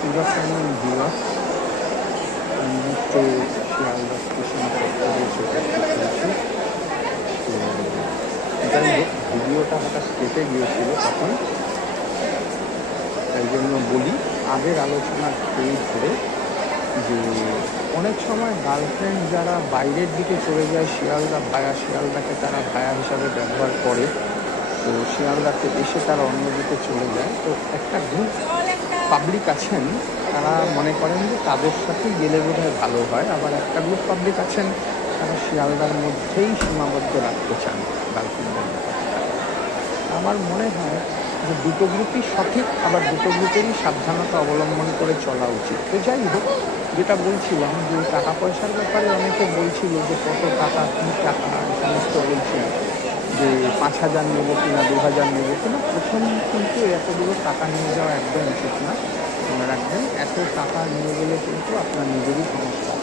Good afternoon viewer আমি মাত্র Sealdah station তো যাই হোক, ভিডিওটা হঠাৎ কেটে গিয়েছিল তখন। তাই জন্য বলি, আগের আলোচনার এই ধরে যে অনেক সময় গার্লফ্রেন্ড যারা বাইরের দিকে চলে যায়, শিয়ালদা ভায়া, শিয়ালদাকে তারা ভায়া হিসাবে ব্যবহার করে। তো শিয়ালদাতে এসে তারা অন্যদিকে চলে যায়। তো একটা গ্রুপ পাবলিক আছেন, তারা মনে করেন যে তাদের সাথে গেলে বোধহয় ভালো হয়। আবার একটা গ্রুপ পাবলিক আছেন, তারা শিয়ালদার মধ্যেই সীমাবদ্ধ রাখতে চান ব্যাপারটা আমার মনে হয় যে দুটো গ্রুপই সঠিক, আবার দুটো গ্রুপেরই সাবধানতা অবলম্বন করে চলা উচিত। তো যাই হোক, যেটা বলছিলাম যে টাকা পয়সার ব্যাপারে অনেকে বলছিল যে কত টাকা, কী টাকা সমস্ত বলছিল। যে পাঁচ হাজার নেব কিনা দু হাজার নেব কিনা, প্রথম কিন্তু এতগুলো টাকা নিয়ে যাওয়া একদম উচিত না। মনে রাখবেন, এত টাকা নিয়ে গেলে কিন্তু আপনার নিজেরই সমস্যা।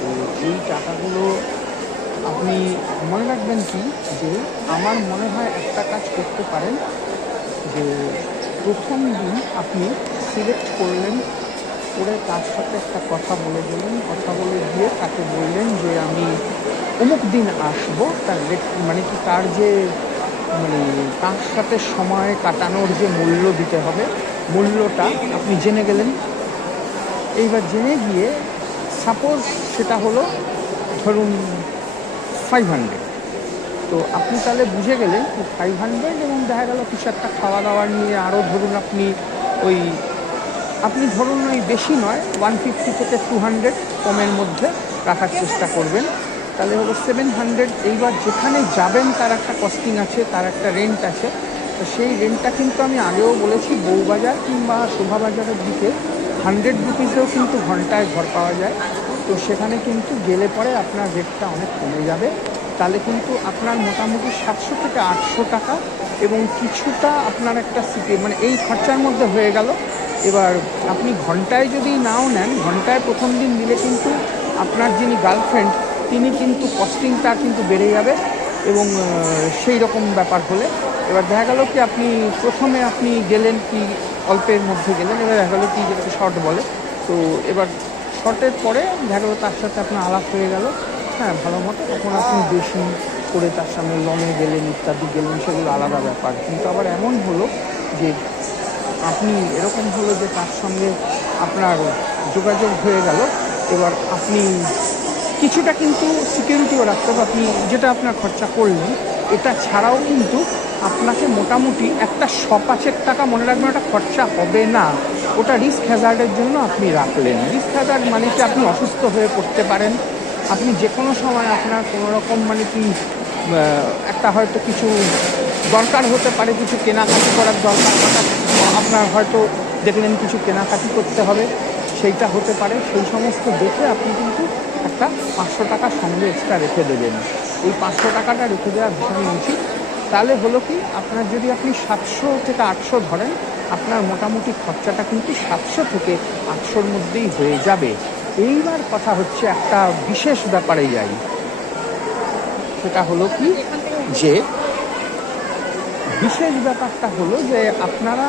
তো এই টাকাগুলো আপনি, মনে রাখবেন কি, যে আমার মনে হয় একটা কাজ করতে পারেন, যে প্রথম দিন আপনি সিলেক্ট করলেন, করে তার সাথে একটা কথা বলে দিলেন, কথা বলে দিয়ে তাকে বললেন যে আমি অমুক দিন আসব, তার মানে কি তার যে মানে তার সাথে সময় কাটানোর যে মূল্য দিতে হবে, মূল্যটা আপনি জেনে গেলেন? এইবার জেনে গিয়ে সাপোজ সেটা হলো, ধরুন ফাইভ হান্ড্রেড তো আপনি তাহলে বুঝে গেলেন ফাইভ হান্ড্রেড এবং দেখা গেল কিছু একটা খাওয়া দাওয়া নিয়ে আরও ধরুন আপনি ওই, আপনি ধরুন ওই বেশি নয় ওয়ান ফিফটি থেকে টু হান্ড্রেড কমের মধ্যে রাখার চেষ্টা করবেন। তাহলে হলো সেভেন হান্ড্রেড এইবার যেখানে যাবেন, তার একটা কস্টিং আছে, তার একটা রেন্ট আছে। তো সেই রেন্টটা কিন্তু আমি আগেও বলেছি, বউবাজার কিংবা শোভাবাজারের দিকে হান্ড্রেড রুপিসেও কিন্তু ঘন্টায় ঘর পাওয়া যায়। তো সেখানে কিন্তু গেলে পরে আপনার রেটটা অনেক কমে যাবে। তাহলে কিন্তু আপনার মোটামুটি সাতশো থেকে আটশো টাকা এবং কিছুটা আপনার একটা সিটে মানে এই খরচার মধ্যে হয়ে গেল। এবার আপনি ঘন্টায় যদি নাও নেন, ঘন্টায় প্রথম দিন দিলে কিন্তু আপনার যিনি গার্লফ্রেন্ড তিনি কিন্তু কস্টিংটা কিন্তু বেড়ে যাবে এবং সেই রকম ব্যাপার হলে। এবার দেখা গেল কি আপনি প্রথমে আপনি গেলেন কি অল্পের মধ্যে গেলেন, এবার দেখা গেলো কি যেটাকে শর্ট বলে। তো এবার শর্টের পরে দেখা গেলো তার সাথে আপনার আলাপ হয়ে গেল। হ্যাঁ ভালো মতো। তখন আপনি বেশি করে তার সামনে লনে গেলেন, ইত্যাদি গেলেন, সেগুলো আলাদা ব্যাপার। কিন্তু আবার এমন হলো যে আপনি এরকম হলো যে তার সঙ্গে আপনার যোগাযোগ হয়ে গেল। এবার আপনি কিছুটা কিন্তু সিকিউরিটিও রাখতে হবে। আপনি যেটা আপনার খরচা করলেন, এটা ছাড়াও কিন্তু আপনাকে মোটামুটি একটা শ পাঁচের টাকা মনে রাখবেন, ওটা খরচা হবে না। ওটা রিস্ক হ্যাজার্ডের জন্য আপনি রাখলেন। রিস্ক হ্যাজার্ড মানে কি? আপনি অসুস্থ হয়ে পড়তে পারেন। আপনি যে কোনো সময় আপনার কোনো রকম মানে কি একটা হয়তো কিছু দরকার হতে পারে, কিছু কেনাকাটি করার দরকার আপনার হয়তো দেখলেন কিছু কেনাকাটি করতে হবে, সেইটা হতে পারে। সেই সমস্ত দেখে আপনি কিন্তু একটা পাঁচশো টাকা সঙ্গে এক্সট্রা রেখে দেবেন। এই পাঁচশো টাকাটা রেখে দেওয়া ভীষণ উচিত তাহলে হলো কি, আপনার যদি আপনি সাতশো থেকে আটশো ধরেন, আপনার মোটামুটি খরচাটা কিন্তু সাতশো থেকে আটশোর মধ্যেই হয়ে যাবে। এইবার কথা হচ্ছে একটা বিশেষ ব্যাপারে যাই। সেটা হলো কি যে বিশেষ ব্যাপারটা হলো যে আপনারা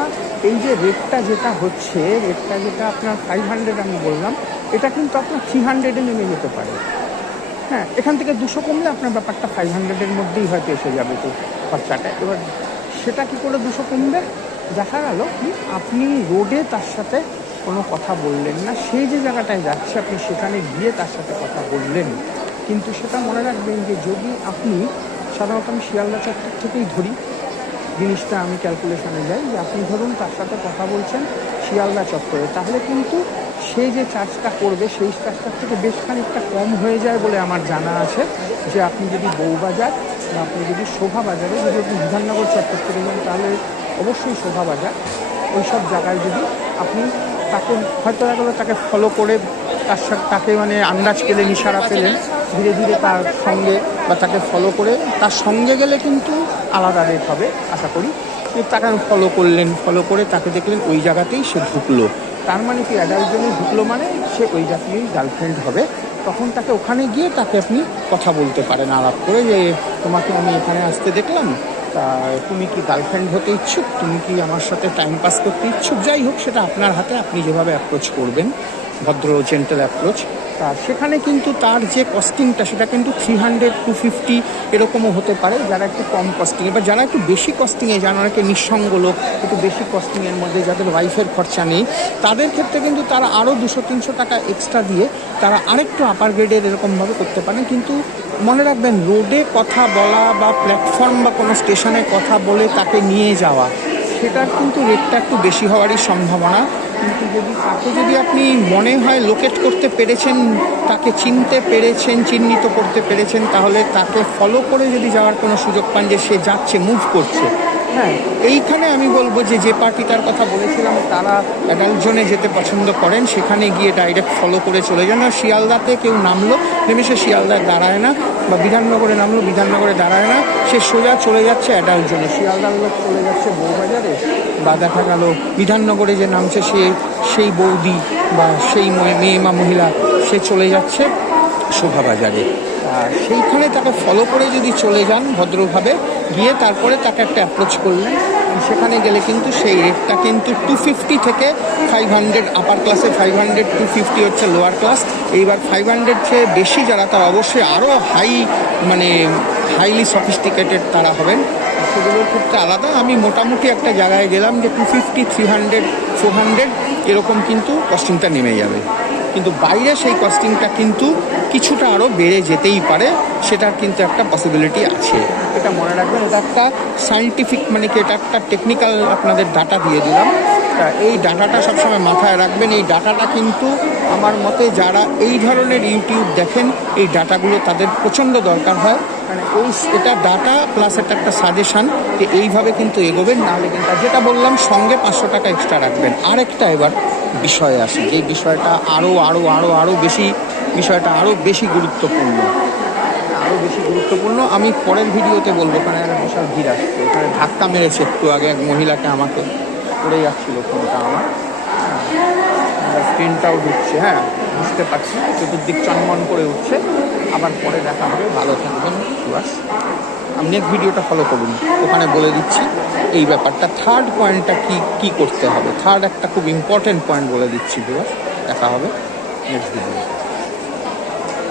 এই যে রেটটা যেটা হচ্ছে রেটটা যেটা আপনার ফাইভ হান্ড্রেড আমি বললাম, এটা কিন্তু আপনার থ্রি হান্ড্রেডে নেমে যেতে পারে। হ্যাঁ এখান থেকে দুশো কমলে আপনার ব্যাপারটা ফাইভ হান্ড্রেডের মধ্যেই হয়তো এসে যাবে তো খরচাটা। এবার সেটা কি করে দুশো কমবে? দেখা গেল কি, আপনি রোডে তার সাথে কোনো কথা বললেন না সেই যে জায়গাটায় যাচ্ছে, আপনি সেখানে গিয়ে তার সাথে কথা বললেন। কিন্তু সেটা মনে রাখবেন যে যদি আপনি সাধারণত আমি শিয়ালদা চত্বর থেকেই ধরি জিনিসটা আমি ক্যালকুলেশনে যাই, যে আপনি ধরুন তার সাথে কথা বলছেন শিয়ালদা চত্বরে, তাহলে কিন্তু সেই যে চার্জটা করবে, সেই চার্জটার থেকে বেশ খানিকটা কম হয়ে যায় বলে আমার জানা আছে। যে আপনি যদি বউবাজার বা আপনি যদি শোভা বাজারে যদি আপনি বিধাননগর চত্বর থেকে যান, তাহলে অবশ্যই শোভা বাজার ওই সব জায়গায় যদি আপনি তাকে, হয়তো দেখা তাকে ফলো করে তার সাথে তাকে মানে আন্দাজ পেলেন, ইশারা পেলেন। ধীরে ধীরে তার সঙ্গে বা তাকে ফলো করে তার সঙ্গে গেলে কিন্তু আলাদা রেট হবে, আশা করি। তাকে ফলো করলেন ফলো করে তাকে দেখলেন ওই জায়গাতেই সে ঢুকলো। তার মানে কি অ্যাডাল্ট জন্য ঢুকলো মানে সে ওই জাতীয় গার্লফ্রেন্ড হবে। তখন তাকে ওখানে গিয়ে তাকে আপনি কথা বলতে পারেন, আলাপ করে যে, তোমাকে আমি এখানে আসতে দেখলাম। তা তুমি কি গার্লফ্রেন্ড হতে ইচ্ছুক? তুমি কি আমার সাথে টাইম পাস করতে ইচ্ছুক? যাই হোক, সেটা আপনার হাতে, আপনি যেভাবে অ্যাপ্রোচ করবেন, ভদ্র জেন্টাল অ্যাপ্রোচ তা সেখানে কিন্তু তার যে কস্টিংটা সেটা কিন্তু থ্রি হান্ড্রেড টু ফিফটি এরকমও হতে পারে, যারা একটু কম কস্টিং এবার যারা একটু বেশি কস্টিংয়ে যারা অনেকে নিঃসঙ্গ লোক, একটু বেশি কস্টিংয়ের মধ্যে যাদের ওয়াইফের খরচা নেই, তাদের ক্ষেত্রে কিন্তু তারা আরও দুশো, তিনশো টাকা এক্সট্রা দিয়ে তারা আরেকটু আপার গ্রেডের এরকমভাবে করতে পারেন কিন্তু মনে রাখবেন রোডে কথা বলা বা প্ল্যাটফর্ম বা কোনো স্টেশনে কথা বলে তাকে নিয়ে যাওয়া, সেটার কিন্তু রেটটা একটু বেশি হওয়ারই সম্ভাবনা। কিন্তু যদি তাকে যদি আপনি মনে হয় লোকেট করতে পেরেছেন, তাকে চিনতে পেরেছেন, চিহ্নিত করতে পেরেছেন, তাহলে তাকে ফলো করে যদি যাওয়ার কোনো সুযোগ পান যে সে যাচ্ছে মুভ করছে হ্যাঁ এইখানে আমি বলব যে যে পার্টিটার কথা বলেছিলাম, তারা অ্যাডাল্ট জোনে যেতে পছন্দ করেন, সেখানে গিয়ে ডাইরেক্ট ফলো করে চলে যান। আর শিয়ালদাতে কেউ নামলো নেমে সে শিয়ালদায় দাঁড়ায় না বা বিধাননগরে নামলো, বিধাননগরে দাঁড়ায় না সে সোজা চলে যাচ্ছে অ্যাডাল্ট জোনে শিয়ালদার লোক চলে যাচ্ছে বউবাজারে বা দেখা গেল বিধাননগরে যে নামছে, সে, সেই বৌদি বা সেই মেয়ে মা মহিলা, সে চলে যাচ্ছে শোভাবাজারে। আর সেইখানে তাকে ফলো করে যদি চলে যান ভদ্রভাবে গিয়ে তারপরে তাকে একটা অ্যাপ্রোচ করলেন। সেখানে গেলে কিন্তু সেই রেটটা কিন্তু টু ফিফটি থেকে ফাইভ হান্ড্রেড আপার ক্লাসে ফাইভ হান্ড্রেড টু ফিফটি হচ্ছে লোয়ার ক্লাস এইবার ফাইভ হান্ড্রেড চেয়ে বেশি যারা, তারা অবশ্যই আরও হাই মানে হাইলি সফিস্টিকেটেড তারা হবেন। সেগুলোর ক্ষেত্রে আলাদা। আমি মোটামুটি একটা জায়গায় গেলাম যে two fifty three hundred four hundred এরকম কিন্তু কস্টিংটা নেমে যাবে। কিন্তু বাইরে সেই কস্টিংটা কিন্তু কিছুটা আরও বেড়ে যেতেই পারে, সেটার কিন্তু একটা পসিবিলিটি আছে। এটা মনে রাখবেন, এটা একটা সাইন্টিফিক মানে কি, এটা একটা টেকনিক্যাল আপনাদের ডাটা দিয়ে দিলাম। এই ডাটাটা সবসময় মাথায় রাখবেন, এই ডাটাটা কিন্তু আমার মতে যারা এই ধরনের ইউটিউব দেখেন, এই ডাটাগুলো তাদের প্রচণ্ড দরকার হয়। মানে এই এটা ডাটা প্লাস এটা একটা সাজেশান যে এইভাবে কিন্তু এগোবেন, নাহলে কিন্তু যেটা বললাম, সঙ্গে পাঁচশো টাকা এক্সট্রা রাখবেন। আরেকটা এবার বিষয়ে আসি, যে বিষয়টা আরও আরও আরও আরও বেশি বিষয়টা আরও বেশি গুরুত্বপূর্ণ। আরও বেশি গুরুত্বপূর্ণ। আমি পরের ভিডিওতে বলব, ওখানে একটা বিশাল ভিড় আসছে। ওখানে ধাক্কা মেরেছে একটু আগে এক মহিলাকে আমাকে। পড়ে যাচ্ছিল ফোনটা আমার। স্ক্রিনটাও ঢুকছে। হ্যাঁ বুঝতে পারছি। চতুর্দিক চনমন করে উঠছে। আবার পরে দেখা হবে। ভালো থাকবেন আমি নেক্সট ভিডিওটা ফলো করুন। ওখানে বলে দিচ্ছি, এই ব্যাপারটা। থার্ড পয়েন্টটা কি কি করতে হবে? থার্ড একটা খুব ইম্পর্টেন্ট পয়েন্ট বলে দিচ্ছি, সুভাষ। দেখা হবে নেক্সট ভিডিও